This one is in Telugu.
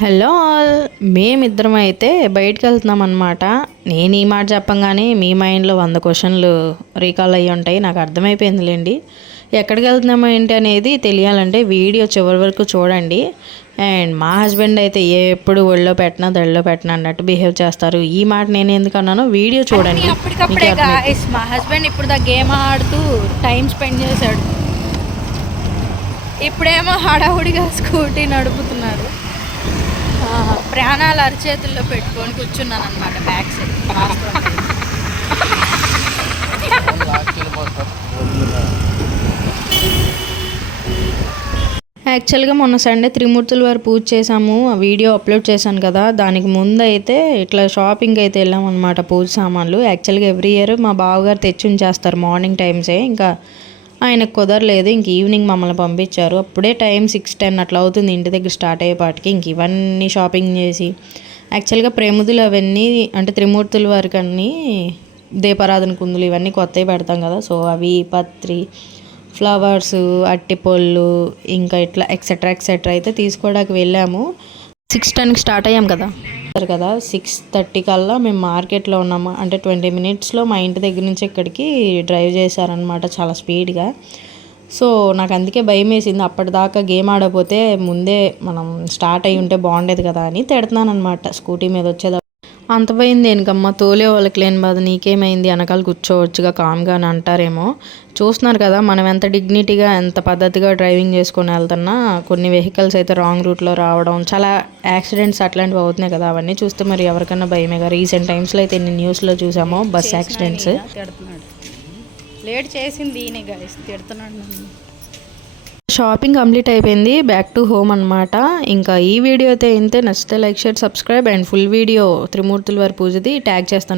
హలో ఆల్, మేమిద్దరం అయితే బయటికి వెళ్తున్నాం అనమాట. నేను ఈ మాట చెప్పంగానే మీ మైండ్లో 100 క్వశ్చన్లు రీకాల్ అయ్యి ఉంటాయి. నాకు అర్థమైపోయిందిలేండి. ఎక్కడికి వెళ్తున్నామో ఏంటి అనేది తెలియాలంటే వీడియో చివరి వరకు చూడండి. అండ్ మా హస్బెండ్ అయితే ఎప్పుడు ఒళ్ళో పెట్టినా దళ్ళలో పెట్టినా అన్నట్టు బిహేవ్ చేస్తారు. ఈ మాట నేను ఎందుకు అన్నానో వీడియో చూడండి. అప్పటికప్పుడే గాయ్స్, మా హస్బెండ్ ఇప్పుడు దా గేమ్ ఆడుతూ టైం స్పెండ్ చేశాడు. ఇప్పుడేమో హడావుడిగా స్కూటీ నడుపుతున్నాడు. ప్రాణాలు అరచేతుల్లో పెట్టుకొని కూర్చున్నాను అనమాట బ్యాక్ సైడ్. యాక్చువల్గా మొన్న సండే త్రిమూర్తుల వారు పూజ చేసాము, ఆ వీడియో అప్లోడ్ చేశాను కదా. దానికి ముందు అయితే ఇట్లా షాపింగ్ అయితే వెళ్ళామన్నమాట, పూజ సామాన్లు. యాక్చువల్గా ఎవ్రీ ఇయర్ మా బావగారు తెచ్చి ఉంచేస్తారు మార్నింగ్ టైమ్సే. ఇంకా ఆయనకు కుదరలేదు, ఇంక ఈవినింగ్ మమ్మల్ని పంపించారు. అప్పుడే టైం 6-10 అట్లా అవుతుంది ఇంటి దగ్గర స్టార్ట్ అయ్యేపాటికి. ఇంక ఇవన్నీ షాపింగ్ చేసి యాక్చువల్గా ప్రేముదులు అవన్నీ అంటే త్రిమూర్తుల వారికి అన్నీ దీపారాధన కుందులు ఇవన్నీ కొత్తవి పెడతాం కదా. సో అవి పత్రి, ఫ్లవర్స్, అట్టిపళ్ళు, ఇంకా ఇట్లా ఎక్సెట్రా ఎక్సెట్రా అయితే తీసుకోవడానికి వెళ్ళాము. 6:10కి స్టార్ట్ అయ్యాం కదా 6:30 కల్లా మేము మార్కెట్లో ఉన్నాము. అంటే 20 మినిట్స్లో మా ఇంటి దగ్గర నుంచి ఇక్కడికి డ్రైవ్ చేశారనమాట, చాలా స్పీడ్గా. సో నాకు అందుకే భయం వేసింది, అప్పటిదాకా గేమ్ ఆడకపోతే ముందే మనం స్టార్ట్ అయ్యి ఉంటే బాగుండేది కదా అని తిడుతున్నాను అనమాట. స్కూటీ మీద వచ్చేదా అంత పోయింది దేనికమ్మా, తోలే వాళ్ళకి లేని బాధ నీకేమైంది, వెనకాల కూర్చోవచ్చుగా కామ్గా అని అంటారేమో. చూస్తున్నారు కదా మనం ఎంత డిగ్నిటీగా ఎంత పద్ధతిగా డ్రైవింగ్ చేసుకొని వెళ్తున్నా కొన్ని వెహికల్స్ అయితే రాంగ్ రూట్లో రావడం, చాలా యాక్సిడెంట్స్ అట్లాంటివి అవుతున్నాయి కదా. అవన్నీ చూస్తే మరి ఎవరికైనా భయమేగా. రీసెంట్ టైమ్స్లో అయితే ఎన్ని న్యూస్లో చూసామో బస్ యాక్సిడెంట్స్. లేట్ చేసింది ఈయన గాయ్స్, తిడుతున్నాడు. షాపింగ్ కంప్లీట్ అయిపోయింది, బ్యాక్ టు హోమ్ అనమాట. ఇంకా ఈ వీడియో అయితే ఇంతే. నచ్చితే like, share, subscribe. And full video త్రిమూర్తుల వారి పూజది ట్యాగ్ చేస్తాను.